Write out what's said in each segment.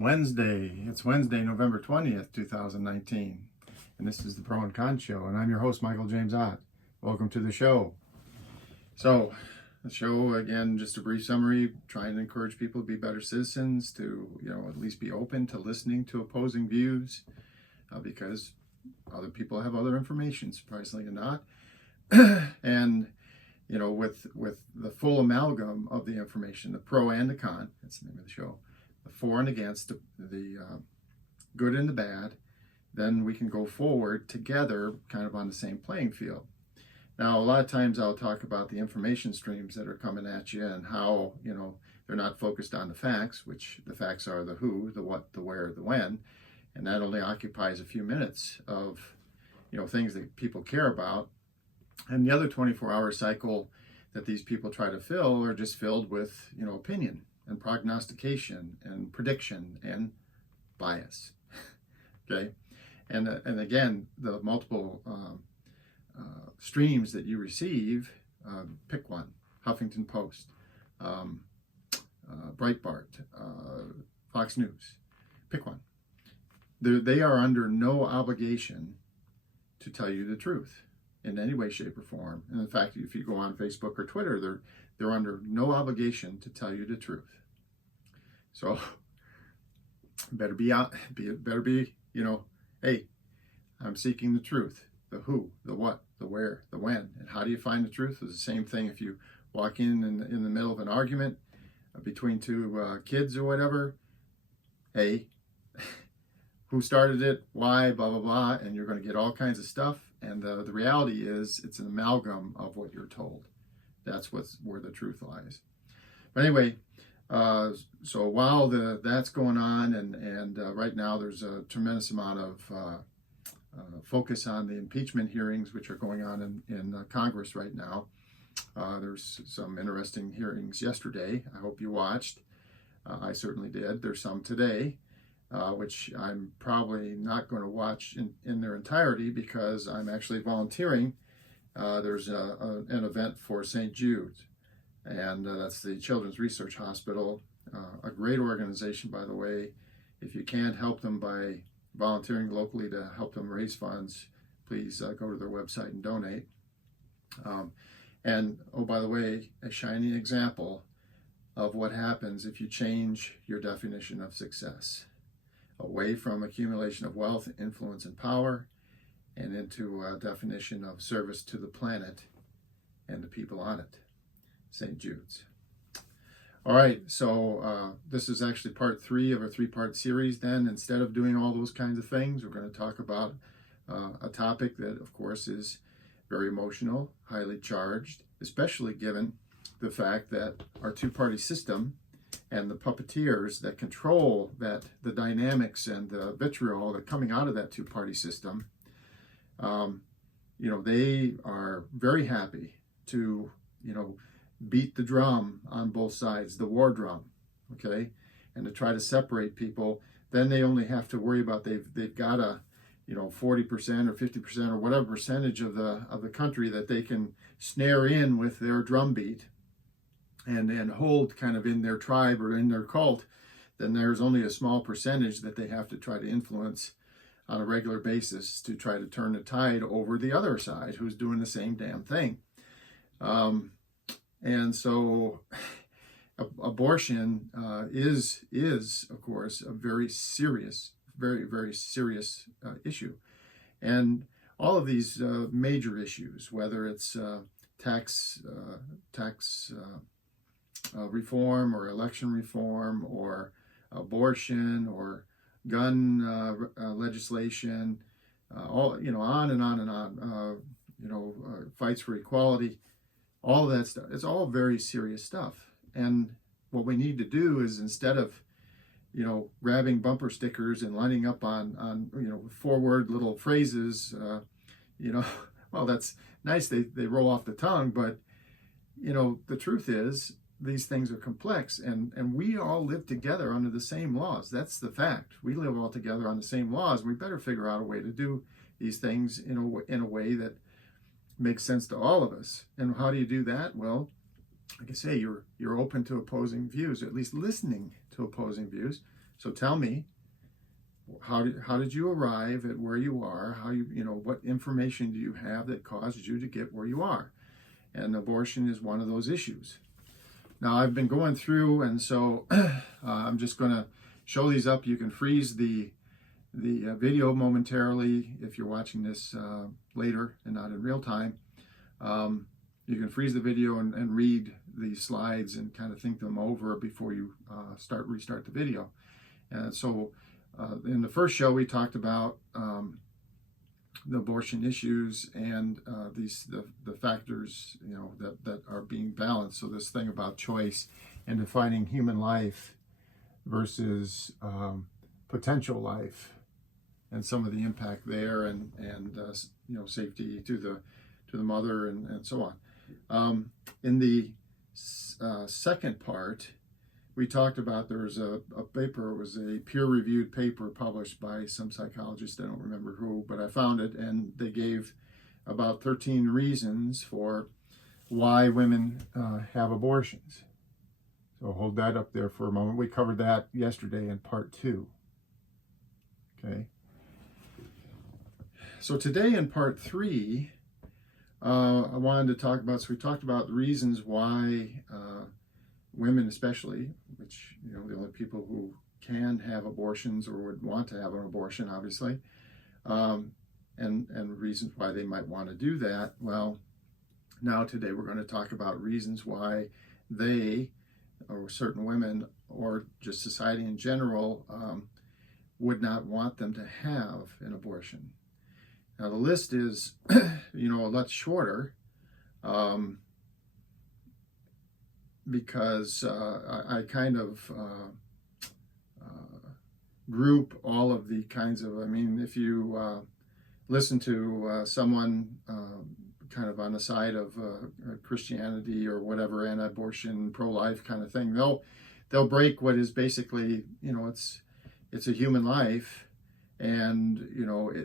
Wednesday. It's Wednesday, November 20th, 2019. And this is the Pro and Con Show. And I'm your host, Michael James Ott. Welcome to the show. So, the show, again, just a brief summary, trying to encourage people to be better citizens, to, at least be open to listening to opposing views, because other people have other information, surprisingly not. And, with the full amalgam of the information, the pro and the con, that's the name of the show, the for and against, the good and the bad, then we can go forward together kind of on the same playing field. Now, a lot of times I'll talk about the information streams that are coming at you and how, they're not focused on the facts, which the facts are the who, the what, the where, the when, and that only occupies a few minutes of, things that people care about. And the other 24-hour cycle that these people try to fill are just filled with, opinion and prognostication and prediction and bias. Okay, and again, the multiple streams that you receive, pick one: Huffington Post, Breitbart, Fox News. Pick one. They are under no obligation to tell you the truth in any way, shape, or form. And in fact, if you go on Facebook or Twitter, they're under no obligation to tell you the truth. So better be, hey, I'm seeking the truth. The who, the what, the where, the when. And how do you find the truth? It's the same thing if you walk in the middle of an argument between two kids or whatever. Hey, who started it, why, blah, blah, blah, and you're going to get all kinds of stuff. And the reality is it's an amalgam of what you're told. That's where the truth lies. But anyway, so while that's going on, and right now there's a tremendous amount of focus on the impeachment hearings, which are going on in Congress right now. There's some interesting hearings yesterday. I hope you watched. I certainly did. There's some today, which I'm probably not going to watch in their entirety because I'm actually volunteering. There's an event for St. Jude's, and that's the Children's Research Hospital, a great organization, by the way. If you can't help them by volunteering locally to help them raise funds, please go to their website and donate. And, oh, by the way, a shining example of what happens if you change your definition of success away from accumulation of wealth, influence, and power, and into a definition of service to the planet and the people on it. St. Jude's. All right, so this is actually part 3 of a 3-part series then. Instead of doing all those kinds of things, we're going to talk about a topic that, of course, is very emotional, highly charged, especially given the fact that our two-party system and the puppeteers that control the dynamics and the vitriol that coming out of that two-party system, they are very happy to, beat the drum on both sides, the war drum, okay, and to try to separate people. Then they only have to worry about they've got a 40% or 50% or whatever percentage of the country that they can snare in with their drumbeat and hold kind of in their tribe or in their cult. Then there's only a small percentage that they have to try to influence on a regular basis to try to turn the tide over the other side who's doing the same damn thing. And so abortion is, of course, a very serious, very, very serious issue. And all of these major issues, whether it's tax reform or election reform or abortion or gun legislation, all on and on and on, fights for equality, all of that stuff. It's all very serious stuff. And what we need to do is, instead of grabbing bumper stickers and lining up on 4-word little phrases, well, that's nice, they roll off the tongue, but the truth is these things are complex, and we all live together under the same laws. That's the fact. We live all together on the same laws. We better figure out a way to do these things in a way that makes sense to all of us. And how do you do that? Well, like I say, you're open to opposing views, or at least listening to opposing views. So tell me, how did you arrive at where you are? What information do you have that caused you to get where you are? And abortion is one of those issues. Now, I've been going through, and so I'm just going to show these up. You can freeze the video momentarily if you're watching this later and not in real time. You can freeze the video and read the slides and kind of think them over before you restart the video. And so in the first show, we talked about the abortion issues and the factors that are being balanced. So this thing about choice and defining human life versus potential life, and some of the impact there, and safety to the mother and so on. In the second part, we talked about there was a paper. It was a peer-reviewed paper published by some psychologist. I don't remember who, but I found it, and they gave about 13 reasons for why women have abortions. So hold that up there for a moment. We covered that yesterday in part 2. Okay. So today in part 3, I wanted to talk about, so we talked about the reasons why women especially, which, the only people who can have abortions or would want to have an abortion, obviously, and reasons why they might want to do that. Well, now today we're going to talk about reasons why they, or certain women, or just society in general, would not want them to have an abortion. Now the list is, a lot shorter, because I kind of group all of the kinds of, if you listen to someone kind of on the side of Christianity or whatever, anti-abortion, pro-life kind of thing, they'll break what is basically, it's a human life, and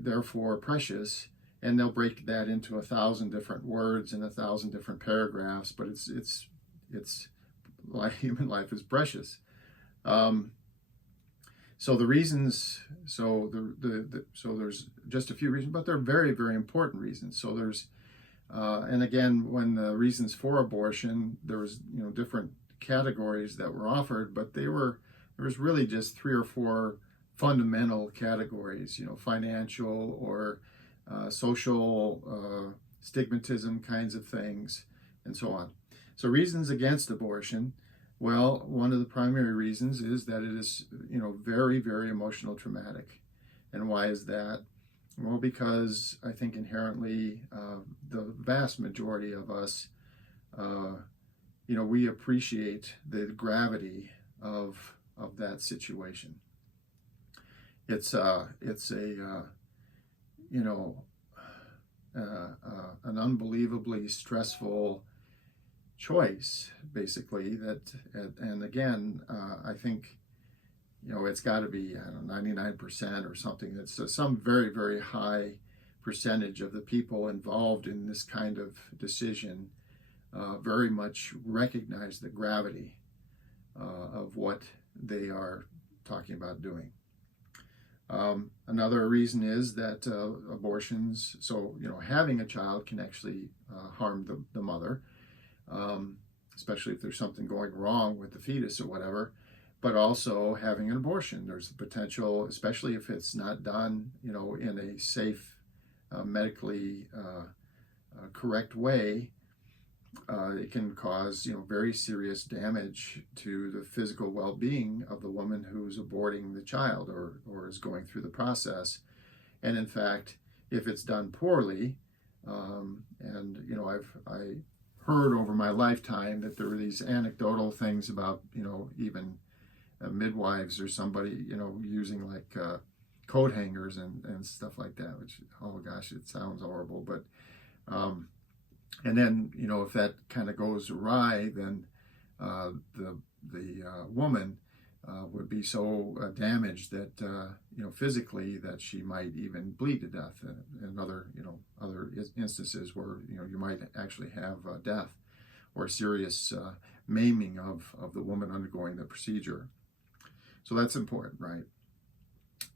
therefore precious, and they'll break that into 1,000 different words and 1,000 different paragraphs. But it's human life is precious. So the reasons, so there's just a few reasons, but they're very, very important reasons. So there's and again, when the reasons for abortion, there was different categories that were offered, but there was really just 3 or 4 fundamental categories, financial or social stigmatism kinds of things, and so on. So reasons against abortion, well, one of the primary reasons is that it is, very, very emotional traumatic. And why is that? Well, because I think inherently the vast majority of us, we appreciate the gravity of that situation. It's an unbelievably stressful choice, basically, and again, I think, it's got to be, 99% or something. It's some very, very high percentage of the people involved in this kind of decision very much recognize the gravity of what they are talking about doing. Another reason is that abortions, so having a child can actually harm the mother, especially if there's something going wrong with the fetus or whatever. But also having an abortion, there's the potential, especially if it's not done, in a safe, medically correct way, it can cause, very serious damage to the physical well-being of the woman who's aborting the child or is going through the process. And in fact, if it's done poorly, I heard over my lifetime that there were these anecdotal things about, even midwives or somebody, using like coat hangers and stuff like that, which, oh gosh, it sounds horrible. But, and then, if that kind of goes awry, then the woman would be so damaged that, physically, that she might even bleed to death. And other instances where, you might actually have death or serious maiming of the woman undergoing the procedure. So that's important, right?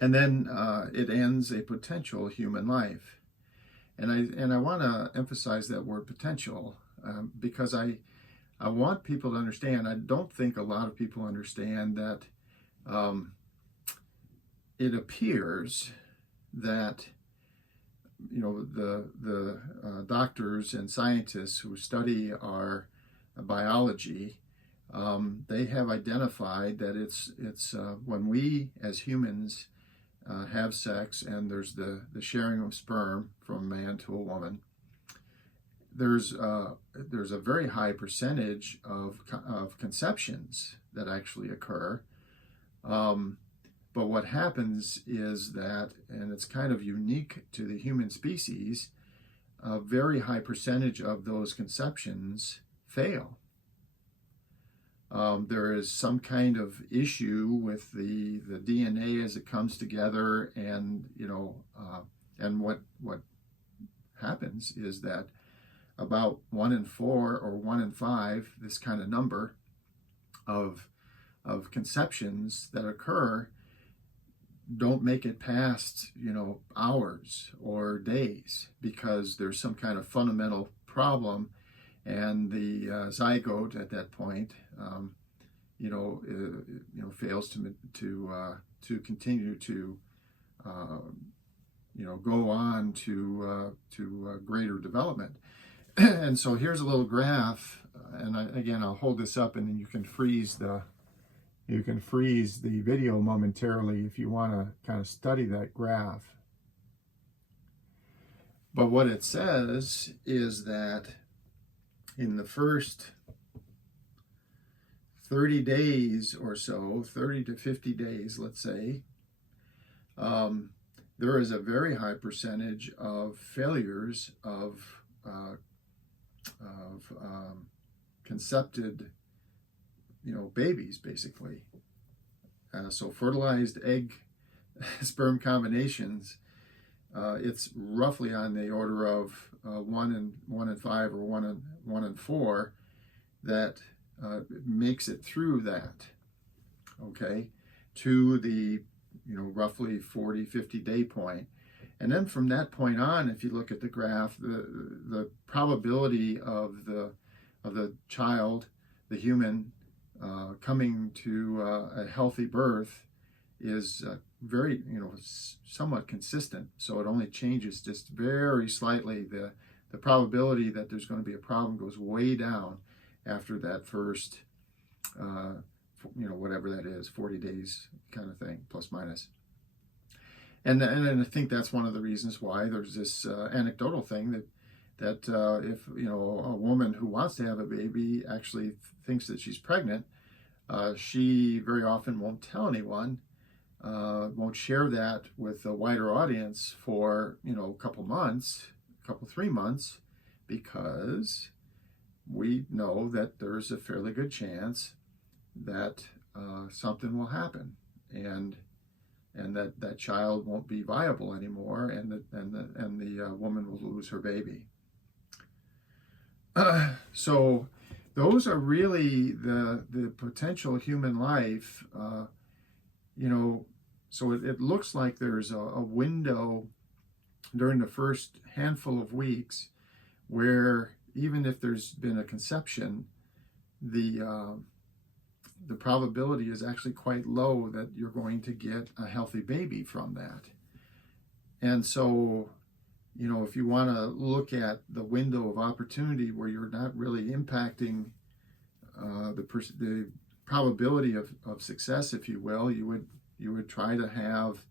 And then it ends a potential human life. And I want to emphasize that word potential because I want people to understand. I don't think a lot of people understand that it appears that the doctors and scientists who study our biology, they have identified that it's when we as humans have sex and there's the sharing of sperm from a man to a woman, there's a very high percentage of conceptions that actually occur. But what happens is that, and it's kind of unique to the human species, a very high percentage of those conceptions fail. There is some kind of issue with the DNA as it comes together, and and what happens is that about 1 in 4 or 1 in 5, this kind of number of conceptions that occur don't make it past hours or days, because there's some kind of fundamental problem, and the zygote at that point fails to continue to go on to greater development. And so here's a little graph, and I'll hold this up, and then you can freeze the video momentarily if you want to kind of study that graph. But what it says is that in the first 30 days or so, 30 to 50 days, let's say, there is a very high percentage of failures of concepted babies, basically. So fertilized egg sperm combinations, it's roughly on the order of 1 in 5 or 1 in 4 that makes it through that, okay, to the roughly 40-50 day point. And then from that point on, if you look at the graph, the probability of the child, the human, coming to a healthy birth is very, somewhat consistent. So it only changes just very slightly. The probability that there's going to be a problem goes way down after that first, whatever that is, 40 days kind of thing, plus minus. And I think that's one of the reasons why there's this anecdotal thing that if a woman who wants to have a baby actually thinks that she's pregnant, she very often won't tell anyone, won't share that with a wider audience for a couple months, 3 months, because we know that there's a fairly good chance that something will happen, and that child won't be viable anymore, and the woman will lose her baby. So those are really the potential human life. So it looks like there's a window during the first handful of weeks where even if there's been a conception, the probability is actually quite low that you're going to get a healthy baby from that. And so, if you want to look at the window of opportunity where you're not really impacting the probability of success, if you will, you would try to have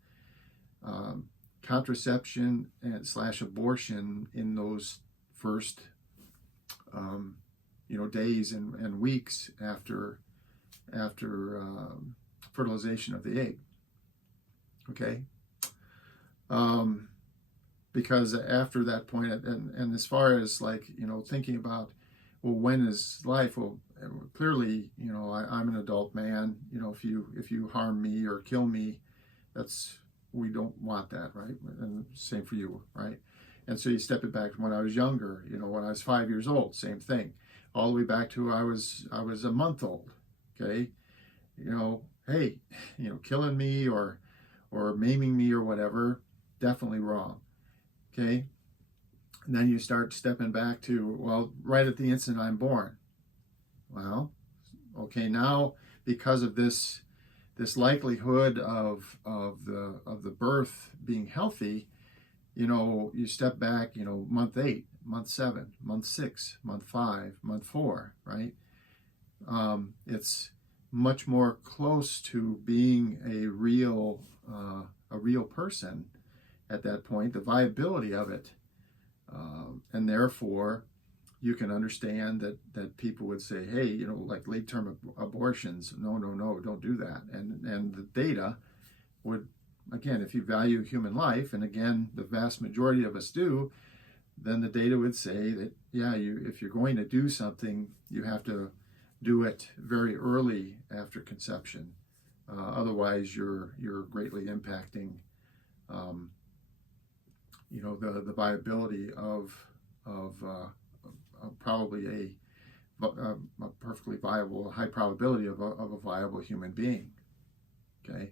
contraception and / abortion in those first days and weeks after fertilization of the egg. Okay. Because after that point, and as far as thinking about, well, when is life? Well, clearly, I'm an adult man. If you harm me or kill me, we don't want that, right? And same for you, right? And so you step it back from when I was younger. When I was 5 years old, same thing, all the way back to I was a month old. Okay. hey, killing me or maiming me or whatever, definitely wrong. Okay. And then you start stepping back to, well, right at the instant I'm born. Well, okay, now because of this likelihood of the birth being healthy, you step back, month 8, month 7, month 6, month 5, month 4, right? It's much more close to being a real person at that point, the viability of it. And therefore, you can understand that people would say, hey, like late-term abortions, no, don't do that. And the data would, again, if you value human life, and again, the vast majority of us do, then the data would say that, yeah, if you're going to do something, you have to do it very early after conception. Otherwise, you're greatly impacting, the viability of probably a perfectly viable, high probability of a viable human being. Okay.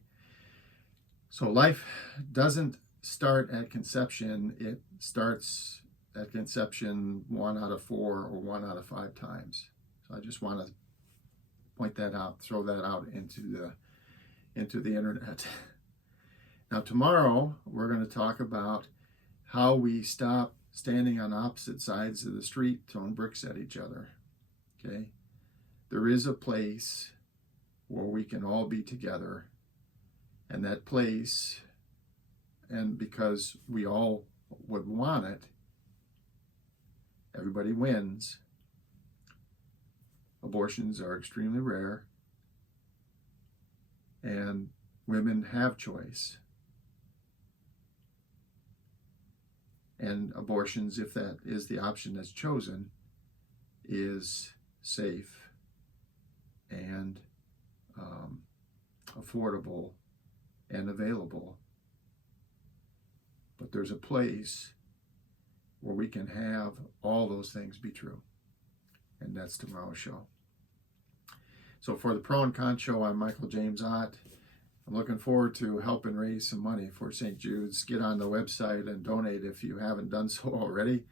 So life doesn't start at conception. It starts at conception 1 out of 4 or 1 out of 5 times. So I just want to point that out, throw that out into the internet. Now tomorrow we're going to talk about how we stop standing on opposite sides of the street throwing bricks at each other. Okay? There is a place where we can all be together, and that place, and because we all would want it, everybody wins. Abortions are extremely rare, and women have choice. And abortions, if that is the option that's chosen, is safe and affordable and available. But there's a place where we can have all those things be true. And that's tomorrow's show. So for the Pro and Con Show, I'm Michael James Ott. I'm looking forward to helping raise some money for St. Jude's. Get on the website and donate if you haven't done so already.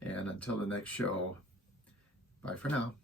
And until the next show, bye for now.